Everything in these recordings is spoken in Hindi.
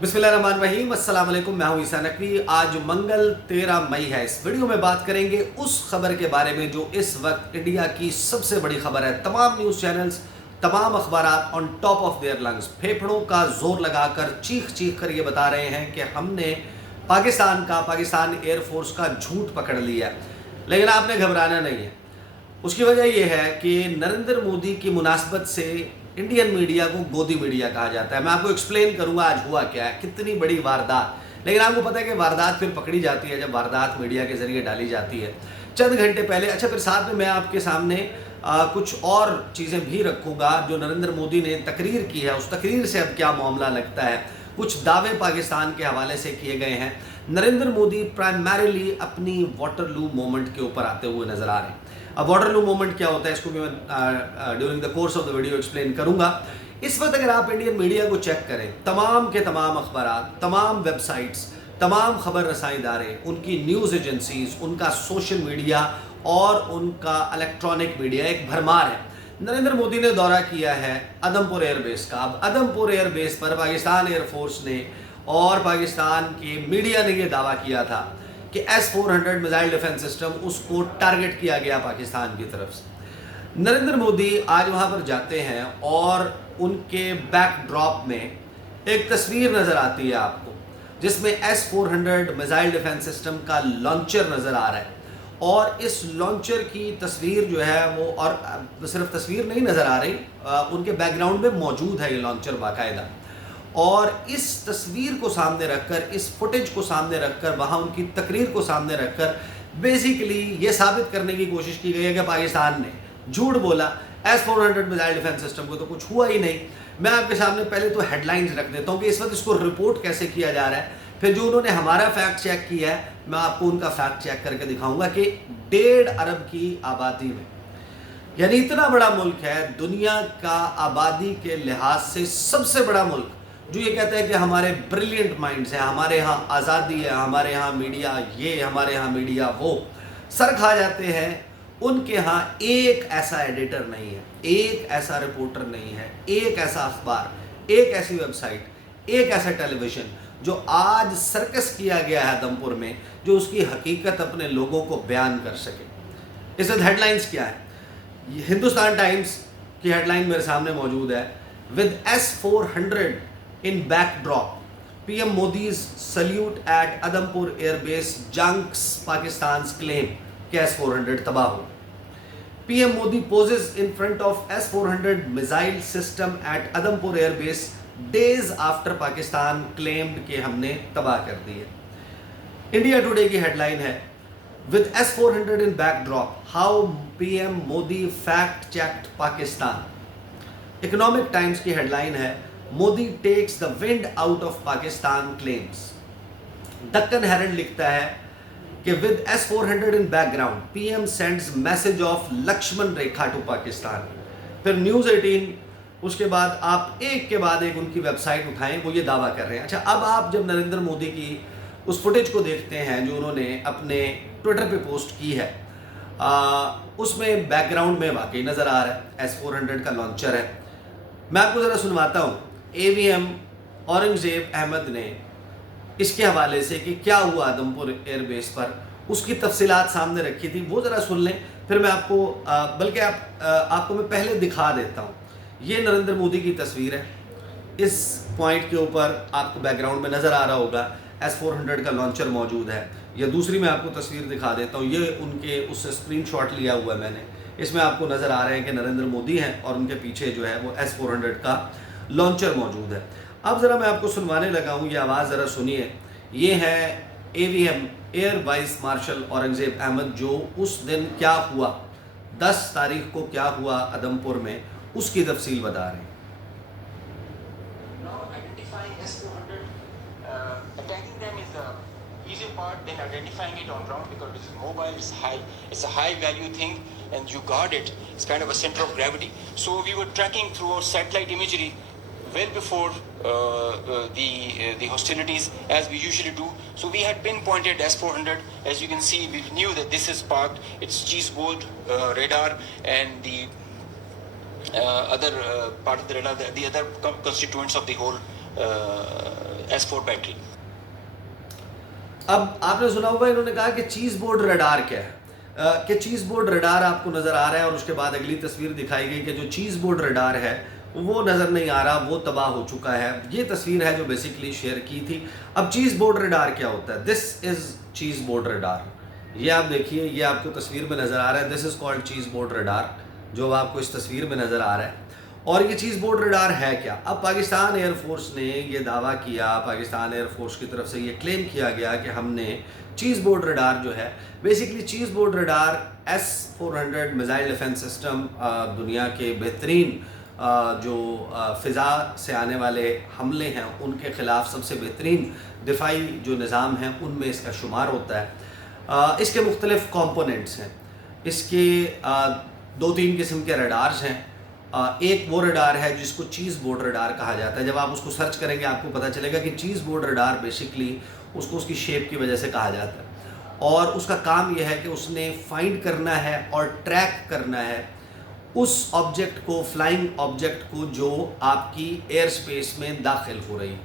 बिस्मिल्लाहिर्रहमानिर्रहीम, अस्सलाम वालेकुम। मैं हूं ईसा नकवी। आज मंगल 13 मई है। इस वीडियो में बात करेंगे उस खबर के बारे में जो इस वक्त इंडिया की सबसे बड़ी खबर है। तमाम न्यूज़ चैनल्स, तमाम अखबारात on top of their lungs, फेफड़ों का जोर लगाकर चीख चीख कर ये बता रहे हैं कि हमने पाकिस्तान एयरफोर्स का झूठ पकड़ लिया। लेकिन आपने घबराना नहीं है। उसकी वजह यह है कि नरेंद्र मोदी की मुनासबत से इंडियन मीडिया को गोदी मीडिया कहा जाता है। मैं आपको एक्सप्लेन करूंगा आज हुआ क्या है, कितनी बड़ी वारदात। लेकिन आपको पता है कि वारदात फिर पकड़ी जाती है जब वारदात मीडिया के जरिए डाली जाती है। चंद घंटे पहले, अच्छा फिर साथ में मैं आपके सामने कुछ और चीज़ें भी रखूंगा जो नरेंद्र मोदी ने तकरीर की है। उस तकरीर से अब क्या मामला लगता है, कुछ दावे पाकिस्तान के हवाले से किए गए हैं। नरेंद्र मोदी प्राइमरीली अपनी वाटरलू मोमेंट के ऊपर आते हुए नजर आ रहे हैं। अब वाटरलू मोमेंट क्या होता है इसको भी मैं during the course of the video explain करूंगा। इस वक्त अगर आप इंडियन मीडिया को चेक करें, तमाम के तमाम अखबार, तमाम वेबसाइट्स, तमाम खबर रसाई इदारे, उनकी न्यूज़ एजेंसीज, उनका सोशल मीडिया और उनका इलेक्ट्रॉनिक मीडिया एक भरमार है। नरेंद्र मोदी ने दौरा किया है आदमपुर एयरबेस का। अब आदमपुर एयरबेस पर पाकिस्तान एयरफोर्स ने और पाकिस्तान के मीडिया ने यह दावा किया था कि S-400 मिसाइल डिफेंस सिस्टम उसको टारगेट किया गया पाकिस्तान की तरफ से। नरेंद्र मोदी आज वहां पर जाते हैं और उनके बैकड्रॉप में एक तस्वीर नज़र आती है आपको, जिसमें S-400 मिसाइल डिफेंस सिस्टम का लॉन्चर नज़र आ रहा है। और इस लॉन्चर की तस्वीर जो है वो, और सिर्फ तस्वीर नहीं नज़र आ रही, उनके बैकग्राउंड में मौजूद है ये लॉन्चर बाकायदा। और इस तस्वीर को सामने रखकर, इस फुटेज को सामने रखकर, वहाँ उनकी तकरीर को सामने रखकर बेसिकली ये साबित करने की कोशिश की गई है कि पाकिस्तान ने झूठ बोला। S-400 मिसाइल डिफेंस सिस्टम को तो कुछ हुआ ही नहीं। मैं आपके सामने पहले तो हेडलाइंस रख देता हूँ कि इस वक्त इसको रिपोर्ट कैसे किया जा रहा है। फिर जो उन्होंने हमारा फैक्ट चेक किया है, मैं आपको उनका फैक्ट चेक करके दिखाऊंगा कि 1.5 अरब की आबादी में, यानी इतना बड़ा मुल्क है, दुनिया का आबादी के लिहाज से सबसे बड़ा मुल्क, जो ये कहता है कि हमारे ब्रिलियंट माइंड्स हैं, हमारे यहाँ आज़ादी है, हमारे यहाँ मीडिया ये, हमारे यहाँ मीडिया वो, सर खा जाते हैं। उनके यहाँ एक ऐसा एडिटर नहीं है, एक ऐसा रिपोर्टर नहीं है, एक ऐसा अखबार, एक ऐसी वेबसाइट, एक ऐसा टेलीविज़न जो आज सर्कस किया गया है आदमपुर में, जो उसकी हकीकत अपने लोगों को बयान कर सके। इस वक्त हेडलाइंस क्या है? हिंदुस्तान टाइम्स की हेडलाइन मेरे सामने मौजूद है। With S-400 in backdrop, PM Modi's salute at Adampur Air Base junks Pakistan's claim कि S-400 तबाह हो। PM Modi poses in front of S-400 missile system at Adampur Air Base days after Pakistan claimed कि हमने तबाह कर दी है। इंडिया टुडे की हेडलाइन है With S-400 in backdrop, how PM Modi fact checked Pakistan। Economic Times की हेडलाइन है Modi takes the wind out of Pakistan claims. Deccan Herald लिखता है कि with S-400 in background, PM sends message of Lakshman Rekha to Pakistan. फिर न्यूज़ 18, उसके बाद आप एक के बाद एक उनकी वेबसाइट उठाएं, वो ये दावा कर रहे हैं। अच्छा, अब आप जब नरेंद्र मोदी की उस फुटेज को देखते हैं जो उन्होंने अपने ट्विटर पे पोस्ट की है, उसमें बैकग्राउंड में वाकई नज़र आ रहा है S-400 का लॉन्चर है। मैं आपको ज़रा सुनवाता हूँ AVM औरंगज़ेब अहमद ने इसके हवाले से कि क्या हुआ आदमपुर एयरबेस पर, उसकी तफसीलात सामने रखी थी, वो ज़रा सुन लें। फिर मैं आपको बल्कि आपको मैं पहले दिखा देता हूँ। ये नरेंद्र मोदी की तस्वीर है। इस पॉइंट के ऊपर आपको बैकग्राउंड में नज़र आ रहा होगा S-400 का लॉन्चर मौजूद है। या दूसरी मैं आपको तस्वीर दिखा देता हूँ, ये उनके उससे स्क्रीनशॉट लिया हुआ है मैंने। इसमें आपको नज़र आ रहे हैं कि नरेंद्र मोदी हैं और उनके पीछे जो है वो S-400 का लॉन्चर मौजूद है। अब ज़रा मैं आपको सुनवाने लगा हूँ, ये आवाज़ ज़रा सुनिए। ये है AVM air vice marshal Aurangzeb Ahmed, जो उस दिन क्या हुआ, 10 तारीख को क्या हुआ आदमपुर में, उसकी तफसील बता रहे हैं। Easier part than identifying it on ground because it is mobile, it's high, it's a high value thing, and you guard it. It's kind of a center of gravity. So we were tracking through our satellite imagery well before the hostilities, as we usually do. So we had pinpointed S-400. As you can see, we knew that this is parked. It's cheese bolt radar, and the other part of the radar, the other constituents of the whole S4 battery. अब आपने सुना होगा इन्होंने कहा कि चीज बोर्ड रडार क्या है, कि चीज बोर्ड रडार आपको नजर आ रहा है, और उसके बाद अगली तस्वीर दिखाई गई कि जो चीज बोर्ड रडार है वो नजर नहीं आ रहा, वो तबाह हो चुका है। ये तस्वीर है जो बेसिकली शेयर की थी। अब चीज बोर्ड रडार क्या होता है? दिस इज चीज बोर्ड रडार। ये आप देखिए, ये आपको तस्वीर में नजर आ रहा है। दिस इज कॉल्ड चीज बोर्ड रडार, जो आपको इस तस्वीर में नजर आ रहा है। और ये चीज़ बोर्ड रडार है क्या? अब पाकिस्तान एयरफोर्स ने ये दावा किया, पाकिस्तान एयरफोर्स की तरफ से ये क्लेम किया गया कि हमने चीज़ बोर्ड रडार जो है, बेसिकली चीज़ board radar S-400 missile defence system, दुनिया के बेहतरीन जो फ़िज़ा से आने वाले हमले हैं उनके ख़िलाफ़ सबसे बेहतरीन दिफाई जो निज़ाम है उनमें इसका शुमार होता है। इसके मुख्तलिफ़ कॉम्पोनेंट्स हैं। इसके 2-3 किस्म के रडार्स हैं। एक वो रडार है जिसको चीज़ बोर्ड रडार कहा जाता है। जब आप उसको सर्च करेंगे आपको पता चलेगा कि चीज़ बोर्ड रडार बेसिकली उसको उसकी शेप की वजह से कहा जाता है, और उसका काम यह है कि उसने फाइंड करना है और ट्रैक करना है उस ऑब्जेक्ट को, फ्लाइंग ऑब्जेक्ट को, जो आपकी एयर स्पेस में दाखिल हो रही है।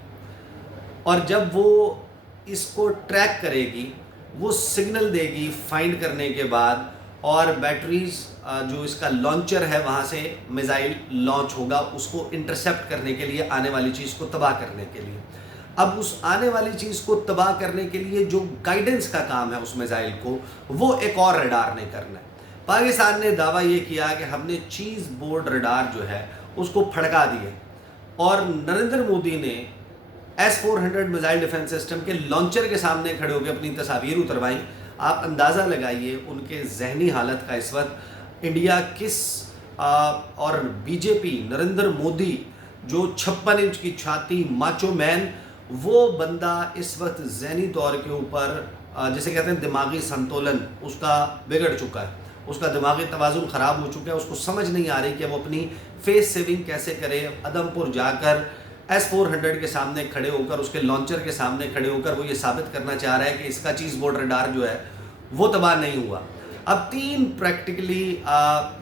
और जब वो इसको ट्रैक करेगी, वो सिग्नल देगी फाइंड करने के बाद, और बैटरीज जो इसका लॉन्चर है वहाँ से मिसाइल लॉन्च होगा उसको इंटरसेप्ट करने के लिए, आने वाली चीज़ को तबाह करने के लिए। अब उस आने वाली चीज़ को तबाह करने के लिए जो गाइडेंस का काम है उस मिसाइल को, वो एक और रडार ने करना है। पाकिस्तान ने दावा ये किया कि हमने चीज़ बोर्ड रडार जो है उसको फड़का दिए, और नरेंद्र मोदी ने S-400 मिसाइल डिफेंस सिस्टम के लॉन्चर के सामने खड़े होकर अपनी तस्वीर उतरवाई। आप अंदाज़ा लगाइए उनके जहनी हालत का इस वक्त। इंडिया किस और बीजेपी, नरेंद्र मोदी जो 56 इंच की छाती, माचो मैन, वो बंदा इस वक्त जहनी तौर के ऊपर जिसे कहते हैं दिमागी संतुलन उसका बिगड़ चुका है, उसका दिमागी तवाज़ुन ख़राब हो चुका है। उसको समझ नहीं आ रही कि वो अपनी फेस सेविंग कैसे करे। अदमपुर जाकर S-400 के सामने खड़े होकर, उसके लॉन्चर के सामने खड़े होकर वो ये साबित करना चाह रहा है कि इसका चीज़ बोर्ड रडार जो है वो तबाह नहीं हुआ। अब 3 प्रैक्टिकली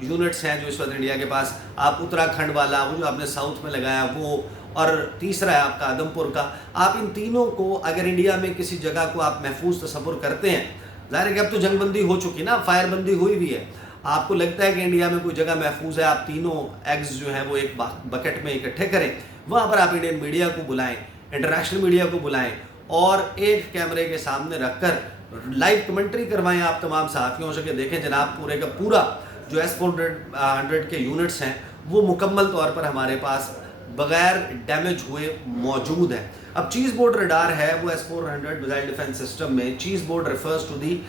यूनिट्स हैं जो इस वक्त इंडिया के पास। आप उत्तराखंड वाला, वो जो आपने साउथ में लगाया वो, और तीसरा है आपका आदमपुर का। आप इन तीनों को अगर इंडिया में किसी जगह को आप महफूज तसव्वुर करते हैं, ज़ाहिर है कि अब तो जंगबंदी हो चुकी ना, फायरबंदी हुई भी है, आपको लगता है कि इंडिया में कोई जगह महफूज है, आप तीनों एग्स जो हैं वो एक बकेट में इकट्ठे करें, वहाँ पर आप इंडियन मीडिया को बुलाएं, इंटरनेशनल मीडिया को बुलाएं, और एक कैमरे के सामने रखकर लाइव कमेंट्री करवाएं आप तमाम सहाफ़ियों से कि देखें जनाब, पूरे का पूरा जो S-400 के यूनिट्स हैं वो मुकम्मल तौर पर हमारे पास बग़ैर डैमेज हुए मौजूद है। अब चीज़ बोर्ड रडार है वो S-400 मिसाइल डिफेंस सिस्टम में, चीज़ board refers to the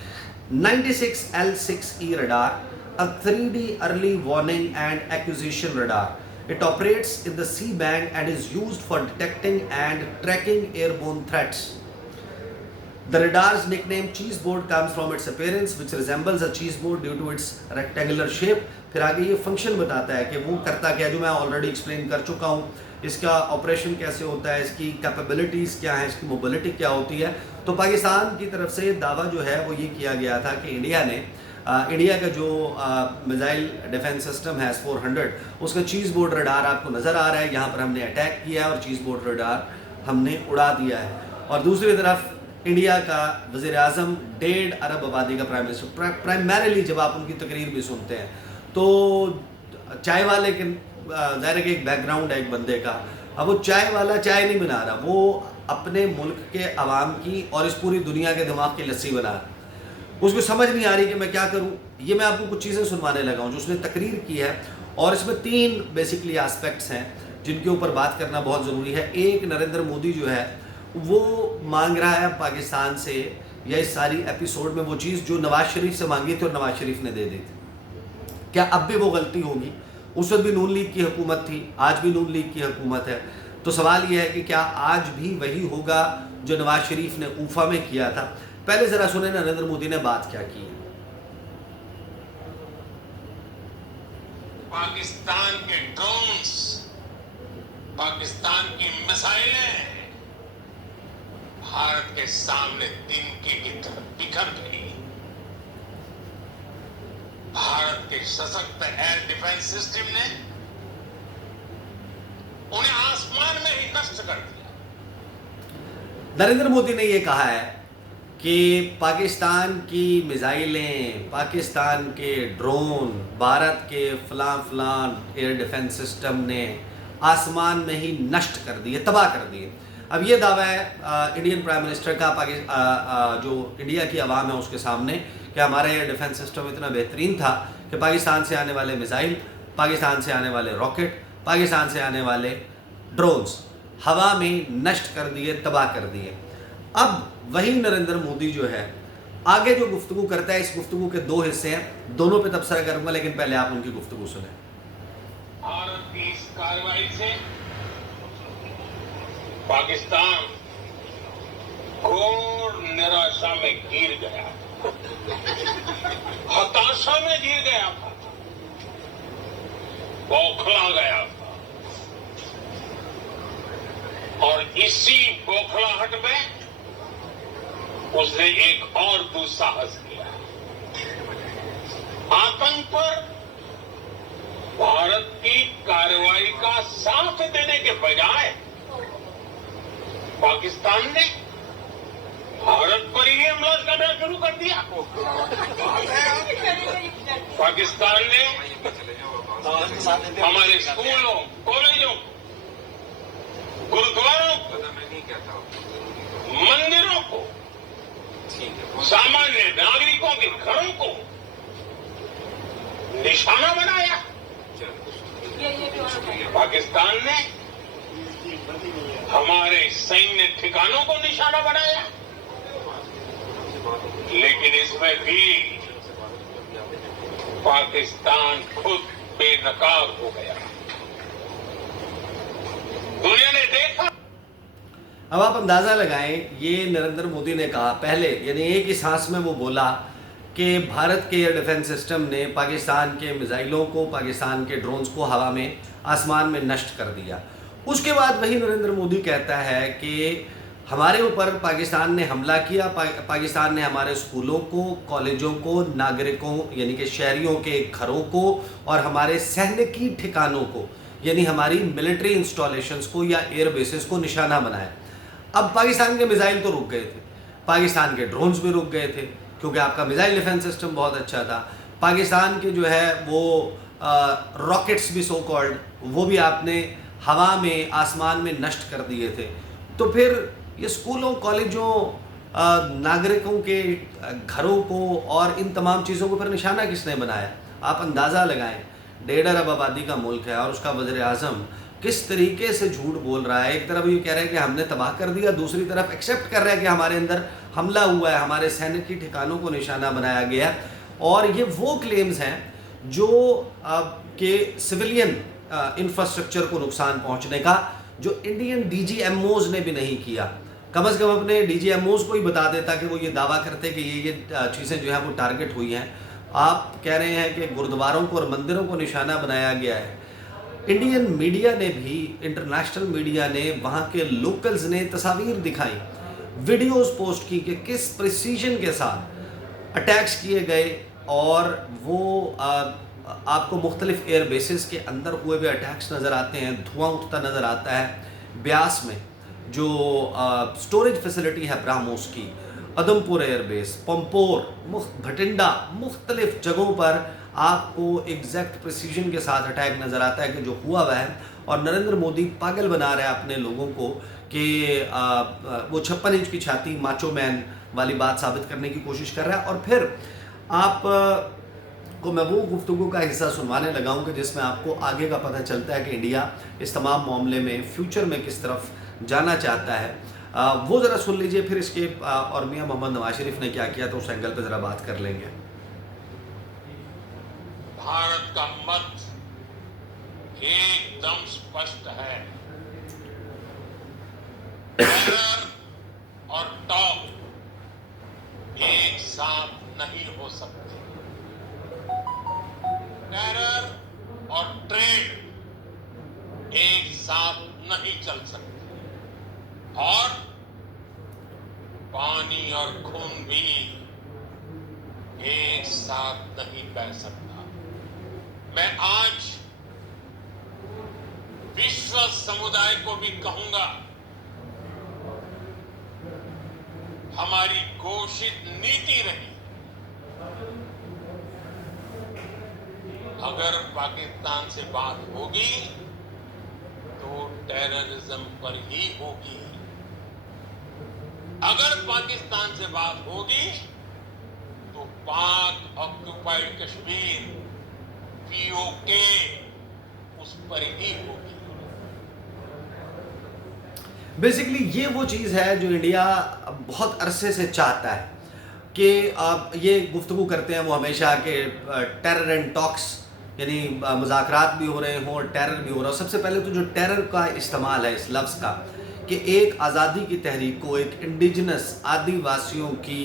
96L6E radar, a 3D early warning and acquisition radar. It operates in the C-band and is used for detecting and tracking airborne threats. The radar's nickname cheese board comes from its appearance, which resembles a cheese board due to its rectangular shape. फिर आगे ये फंक्शन बताता है कि वो करता क्या, जो मैं ऑलरेडी एक्सप्लेन कर चुका हूँ। इसका ऑपरेशन कैसे होता है, इसकी कैपेबिलिटीज़ क्या है, इसकी मोबिलिटी क्या होती है। तो पाकिस्तान की तरफ से दावा जो है वो ये किया गया था कि इंडिया का जो मिसाइल डिफेंस सिस्टम है S-400, उसका चीज़ बोर्ड रडार आपको नज़र आ रहा है। यहाँ पर हमने अटैक किया और चीज़ बोर्ड रडार हमने उड़ा दिया है। और दूसरी तरफ इंडिया का वज़ीर आज़म 1.5 अरब आबादी का प्राइम मिनिस्टर, प्राइमरीली जब आप उनकी तकरीर भी सुनते हैं तो चाय वाले के ज़ाहिर है कि एक बैकग्राउंड है एक बंदे का। अब वो चाय वाला चाय नहीं बना रहा, वो अपने मुल्क के अवाम की और इस पूरी दुनिया के दिमाग की लस्सी बना रहा। उसको समझ नहीं आ रही कि मैं क्या करूं। ये मैं आपको कुछ चीज़ें सुनवाने लगा हूं जो उसने तकरीर की है, और इसमें 3 बेसिकली एस्पेक्ट्स हैं जिनके ऊपर बात करना बहुत ज़रूरी है। एक, नरेंद्र मोदी जो है वो मांग रहा है पाकिस्तान से, या इस सारी एपिसोड में वो चीज़ जो नवाज शरीफ से मांगी थी और नवाज शरीफ ने दे दी थी। क्या अब भी वो गलती होगी? उस वक्त भी नून लीग की हुकूमत थी, आज भी नून लीग की हुकूमत है। तो सवाल ये है कि क्या आज भी वही होगा जो नवाज शरीफ ने ऊफा में किया था? पहले ज़रा सुने नरेंद्र मोदी ने बात क्या की। पाकिस्तान के ड्रोन्स, पाकिस्तान की मिसाइलें भारत के सामने तिनके की तरह बिखर गई। भारत के सशक्त एयर डिफेंस सिस्टम ने उन्हें आसमान में ही नष्ट कर दिया। नरेंद्र मोदी ने ये कहा है कि पाकिस्तान की मिसाइलें, पाकिस्तान के ड्रोन, भारत के फलां एयर डिफेंस सिस्टम ने आसमान में ही नष्ट कर दिए, तबाह कर दिए। अब ये दावा है इंडियन प्राइम मिनिस्टर का जो इंडिया की आवाम है उसके सामने कि हमारा एयर डिफेंस सिस्टम इतना बेहतरीन था कि पाकिस्तान से आने वाले मिसाइल, पाकिस्तान से आने वाले रॉकेट, पाकिस्तान से आने वाले ड्रोन्स हवा में नष्ट कर दिए, तबाह कर दिए। अब वही नरेंद्र मोदी जो है आगे जो गुफ्तगू करता है, इस गुफ्तगू के दो हिस्से हैं, दोनों पे तबसरा करूंगा, लेकिन पहले आप उनकी गुफ्तगू सुने। भारत की इस कार्रवाई से पाकिस्तान घोर निराशा में गिर गया, हताशा में गिर गया था, बौखला गया था, और इसी बौखलाहट में उसने एक और दुस्साहस किया। आतंक पर भारत की कार्रवाई का साथ देने के बजाय पाकिस्तान ने भारत पर ही हमला करना शुरू कर दिया। पाकिस्तान ने हमारे स्कूलों, कॉलेजों, गुरुद्वारों, मंदिरों को, सामान्य नागरिकों के घरों को निशाना बनाया। पाकिस्तान ने हमारे सैन्य ठिकानों को निशाना बनाया, लेकिन इसमें भी पाकिस्तान खुद बेनकाब हो गया। दुनिया ने देखा। अब आप अंदाज़ा लगाएं, ये नरेंद्र मोदी ने कहा पहले, यानी एक ही सांस में वो बोला कि भारत के एयर डिफेंस सिस्टम ने पाकिस्तान के मिसाइलों को, पाकिस्तान के ड्रोन्स को हवा में, आसमान में नष्ट कर दिया। उसके बाद वही नरेंद्र मोदी कहता है कि हमारे ऊपर पाकिस्तान ने हमला किया, पाकिस्तान ने हमारे स्कूलों को, कॉलेजों को, नागरिकों यानी कि शहरियों के घरों को और हमारे सैनिकी ठिकानों को, यानी हमारी मिलिट्री इंस्टॉलेशंस को या एयर बेसिस को निशाना बनाया। अब पाकिस्तान के मिसाइल तो रुक गए थे, पाकिस्तान के ड्रोन्स भी रुक गए थे, क्योंकि आपका मिसाइल डिफेंस सिस्टम बहुत अच्छा था। पाकिस्तान के जो है वो रॉकेट्स भी सो कॉल्ड, वो भी आपने हवा में, आसमान में नष्ट कर दिए थे। तो फिर ये स्कूलों, कॉलेजों, नागरिकों के घरों को और इन तमाम चीज़ों को फिर निशाना किसने बनाया? आप अंदाज़ा लगाएं, 1.5 अरब आबादी का मुल्क है और उसका वज़ीर आज़म किस तरीके से झूठ बोल रहा है। एक तरफ ये कह रहा है कि हमने तबाह कर दिया, दूसरी तरफ एक्सेप्ट कर रहा है कि हमारे अंदर हमला हुआ है, हमारे सैनिक ठिकानों को निशाना बनाया गया। और ये वो क्लेम्स हैं जो के सिविलियन इंफ्रास्ट्रक्चर को नुकसान पहुंचने का, जो इंडियन DGMOs ने भी नहीं किया। कम से कम अपने DGMOs को ही बता देता कि वो ये दावा करते कि ये चीज़ें जो है वो टारगेट हुई हैं। आप कह रहे हैं कि गुरुद्वारों को और मंदिरों को निशाना बनाया गया है। इंडियन मीडिया ने भी, इंटरनेशनल मीडिया ने, वहाँ के लोकल्स ने तस्वीर दिखाई, वीडियोस पोस्ट की कि किस प्रिसीजन के साथ अटैक्स किए गए, और वो आपको मुख्तलिफ एयर बेसिस के अंदर हुए हुए अटैक्स नज़र आते हैं, धुआं उठता नज़र आता है। ब्यास में जो स्टोरेज फैसिलिटी है ब्राह्मोस की, अदमपुर एयरबेस, पंपोर, भटिंडा, मुख्तलिफ जगहों पर आपको एग्जैक्ट प्रिसीजन के साथ अटैक नज़र आता है कि जो हुआ वह है। और नरेंद्र मोदी पागल बना रहा है अपने लोगों को कि वो 56 इंच की छाती, माचो मैन वाली बात साबित करने की कोशिश कर रहा है। और फिर आप को मैं वो गुफ्तगू का हिस्सा सुनवाने लगा हूँ कि जिसमें आपको आगे का पता चलता है कि इंडिया इस तमाम मामले में फ्यूचर में किस तरफ जाना चाहता है। वो ज़रा सुन लीजिए, फिर इसके और मियां मोहम्मद नवाज शरीफ ने क्या किया तो उस एंगल पे ज़रा बात कर लेंगे। भारत का मत एकदम स्पष्ट है। टेरर और टॉप एक साथ नहीं हो सकते। टेरर और ट्रेड एक साथ नहीं चल सकते, और पानी और खून भी एक साथ नहीं बह सकता। मैं आज विश्व समुदाय को भी कहूंगा हमारी घोषित नीति रही। अगर पाकिस्तान से बात होगी तो टेररिज्म पर ही होगी। अगर पाकिस्तान से बात होगी तो पाक ऑक्युपाइड कश्मीर पीओके उस पर ही होगी। बेसिकली ये वो चीज़ है जो इंडिया बहुत अरसे से चाहता है कि आप ये गुफ्तगू करते हैं वो हमेशा कि टेरर एंड टॉक्स, यानी मुज़ाकरात भी हो रहे हों और टेरर भी हो रहा हो। सबसे पहले तो जो टेरर का इस्तेमाल है इस लफ्ज़ का, कि एक आज़ादी की तहरीक को, एक इंडिजिनस आदिवासियों की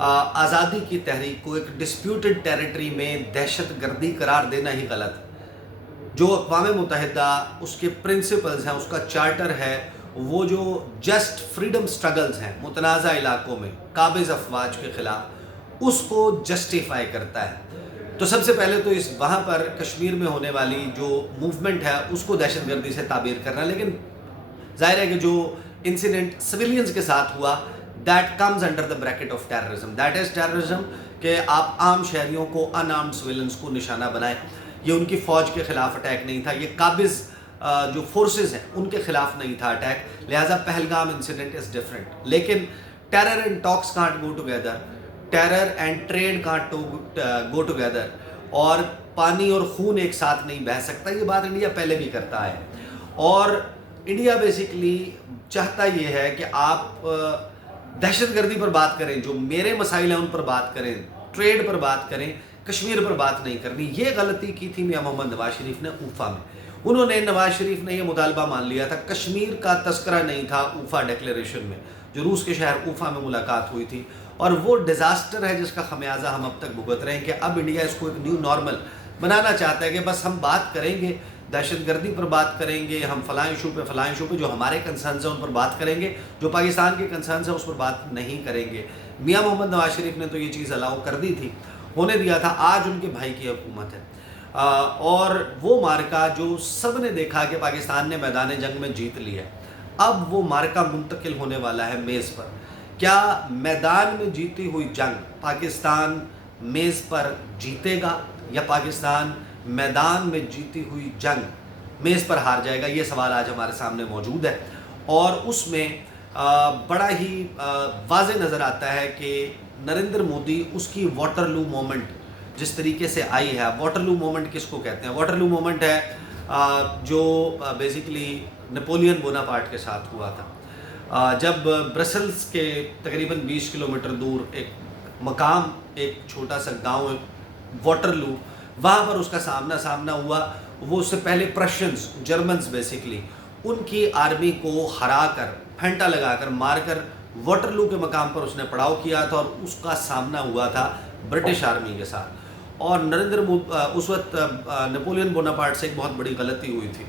आज़ादी की तहरीक को एक डिस्प्यूटेड टेरिटरी में दहशत गर्दी करार देना ही गलत है। जो अक़वाम मुत्तहिदा उसके प्रिंसिपल्स हैं, उसका चार्टर है, वो जो जस्ट फ्रीडम स्ट्रगल्स हैं मुतनाज़ा इलाकों में काबिज़ अफवाज के ख़िलाफ़, उसको जस्टिफाई करता है। तो सबसे पहले तो इस वहाँ पर कश्मीर में होने वाली जो मूवमेंट है उसको दहशतगर्दी से ताबीर करना, लेकिन जाहिर है कि जो इंसिडेंट सिविलियंस के साथ हुआ that comes under the bracket of terrorism, that is terrorism, कि आप आम शहरियों को, अनआर्म्ड सिविलियंस को निशाना बनाएं। ये उनकी फ़ौज के ख़िलाफ़ अटैक नहीं था, ये काबिज़ जो फोर्सेस हैं उनके ख़िलाफ़ नहीं था अटैक, लिहाजा पहलगाम इंसिडेंट इज़ डिफरेंट। लेकिन terror and talks can't go together, terror and trade can't go together, और पानी और खून एक साथ नहीं बह सकता। ये बात इंडिया पहले भी करता है, और इंडिया बेसिकली चाहता ये है कि आप दहशतगर्दी पर बात करें, जो मेरे मसाइल हैं उन पर बात करें, ट्रेड पर बात करें, कश्मीर पर बात नहीं करनी। ये गलती की थी मियां मोहम्मद नवाज शरीफ ने ऊफा में। उन्होंने, नवाज शरीफ ने ये मुतालबा मान लिया था, कश्मीर का तस्करा नहीं था ऊफा डिक्लेरेशन में, जो रूस के शहर ऊफा में मुलाकात हुई थी, और वो डिज़ास्टर है जिसका खमियाजा हम अब तक भुगत रहे हैं कि अब इंडिया इसको एक न्यू नॉर्मल बनाना चाहता है कि बस हम बात करेंगे, दहशतगर्दी पर बात करेंगे, हम फ़लाँ इशू पे जो हमारे कंसर्न्स हैं उन पर बात करेंगे, जो पाकिस्तान के कंसर्न्स हैं उस पर बात नहीं करेंगे। मियां मोहम्मद नवाज शरीफ ने तो ये चीज़ अलाउ कर दी थी, होने दिया था। आज उनके भाई की हुकूमत है, और वो मार्का जो सब ने देखा कि पाकिस्तान ने मैदान जंग में जीत लिया, अब वो मार्का मुंतकिल होने वाला है मेज़ पर। क्या मैदान में जीती हुई जंग पाकिस्तान मेज़ पर जीतेगा, या पाकिस्तान मैदान में जीती हुई जंग मेज़ पर हार जाएगा? ये सवाल आज हमारे सामने मौजूद है, और उसमें बड़ा ही वाज़े नज़र आता है कि नरेंद्र मोदी, उसकी वाटरलू मोमेंट जिस तरीके से आई है। वाटरलू मोमेंट किसको कहते हैं? वाटरलू मोमेंट है जो बेसिकली नेपोलियन बोनापार्ट के साथ हुआ था, जब ब्रसल्स के तकरीबन 20 किलोमीटर दूर एक मकाम, एक छोटा सा गांव वाटरलू, वहाँ पर उसका सामना हुआ। वो उससे पहले प्रशियंस, जर्मन्स बेसिकली, उनकी आर्मी को हरा कर, फेंटा लगाकर, मारकर वाटरलू के मकाम पर उसने पड़ाव किया था, और उसका सामना हुआ था ब्रिटिश आर्मी के साथ। और नरेंद्र मोदी, उस वक्त नेपोलियन बोनापार्ट से एक बहुत बड़ी गलती हुई थी,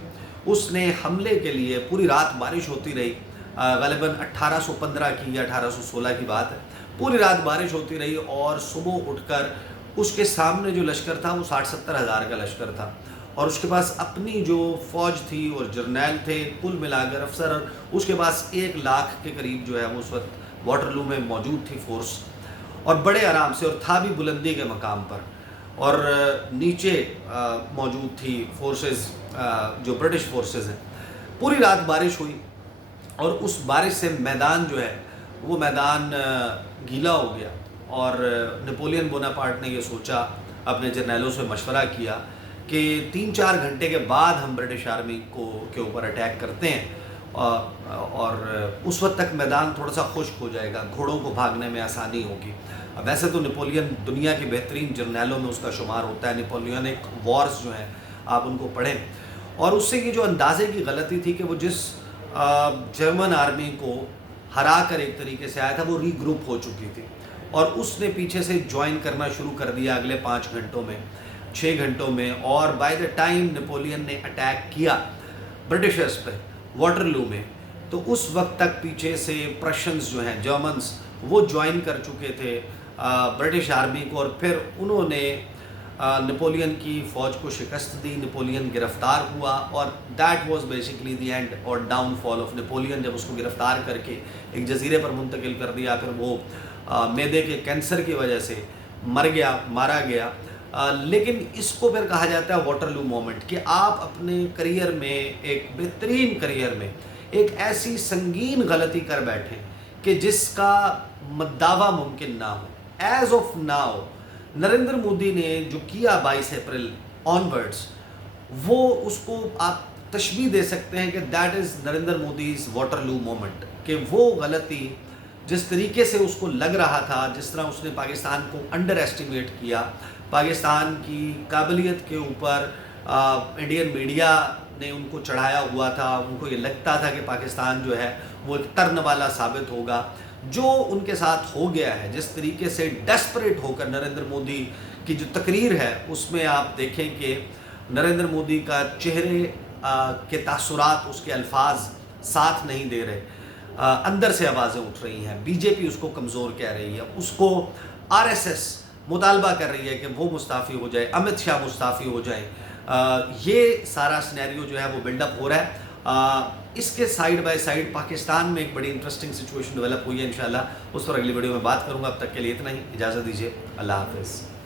उसने हमले के लिए, पूरी रात बारिश होती रही, ग़ालिबन 1815 की या 1816 की बात है, पूरी रात बारिश होती रही, और सुबह उठकर उसके सामने जो लश्कर था वो 60-70 हज़ार का लश्कर था, और उसके पास अपनी जो फ़ौज थी और जर्नैल थे, कुल मिलाकर अफसर, उसके पास 1 लाख के करीब जो है वो उस वक्त वाटरलू में मौजूद थी फोर्स, और बड़े आराम से, और था भी बुलंदी के मकाम पर, और नीचे मौजूद थी फोर्सेस, जो ब्रिटिश फोर्सेस हैं। पूरी रात बारिश हुई, और उस बारिश से मैदान जो है वो मैदान गीला हो गया, और नेपोलियन बोनापार्ट ने ये सोचा, अपने जर्नैलों से मशवरा किया कि 3-4 घंटे के बाद हम ब्रिटिश आर्मी के ऊपर अटैक करते हैं, और उस वक्त तक मैदान थोड़ा सा खुश्क हो जाएगा, घोड़ों को भागने में आसानी होगी। अब वैसे तो नेपोलियन दुनिया के बेहतरीन जर्नैलों में उसका शुमार होता है, नेपोलियनिक वॉर्स जो हैं आप उनको पढ़ें, और उससे ये जो अंदाजे की गलती थी कि वो जिस जर्मन आर्मी को हरा कर एक तरीके से आया था, वो रीग्रुप हो चुकी थी, और उसने पीछे से ज्वाइन करना शुरू कर दिया अगले 5 घंटों में, 6 घंटों में, और बाय द टाइम नेपोलियन ने अटैक किया ब्रिटिशर्स पे वाटरलू में, तो उस वक्त तक पीछे से प्रशियंस जो हैं, जर्मन्स, वो ज्वाइन कर चुके थे ब्रिटिश आर्मी को, और फिर उन्होंने नेपोलियन की फ़ौज को शिकस्त दी, नेपोलियन गिरफ़्तार हुआ और that was basically the end और डाउनफॉल ऑफ नेपोलियन। जब उसको गिरफ़्तार करके एक जजीरे पर मुंतकिल कर दिया, फिर वो मैदे के कैंसर की वजह से मारा गया। लेकिन इसको फिर कहा जाता है वाटरलू मोमेंट, कि आप अपने करियर में, एक बेहतरीन करियर में एक ऐसी संगीन गलती कर बैठे कि जिसका दावा मुमकिन ना हो। As of now Narendra Modi ने जो किया 22 अप्रैल ऑनवर्ड्स, वो उसको आप तशबीह दे सकते हैं कि that is Narendra Modi's Waterloo moment. कि वो गलती जिस तरीके से उसको लग रहा था, जिस तरह उसने पाकिस्तान को अंडर एस्टिमेट किया, पाकिस्तान की काबिलियत के ऊपर इंडियन मीडिया ने उनको चढ़ाया हुआ था, उनको ये लगता था कि पाकिस्तान जो है वो एक टर्न वाला साबित होगा। जो उनके साथ हो गया है, जिस तरीके से डेस्परेट होकर नरेंद्र मोदी की जो तकरीर है उसमें आप देखें कि नरेंद्र मोदी का चेहरे के तासुरात, उसके अल्फाज साथ नहीं दे रहे, अंदर से आवाज़ें उठ रही हैं। बीजेपी उसको कमज़ोर कह रही है, उसको आरएसएस मुतालबा कर रही है कि वो मुस्ताफ़ी हो जाए, अमित शाह मुस्ताफ़ी हो जाए। ये सारा सिनेरियो जो है वो बिल्डअप हो रहा है। इसके साइड बाय साइड पाकिस्तान में एक बड़ी इंटरेस्टिंग सिचुएशन डेवलप हुई है। इंशाल्लाह उस पर अगली वीडियो में बात करूंगा। अब तक के लिए इतना ही, इजाज़त दीजिए, अल्लाह हाफ़िज़।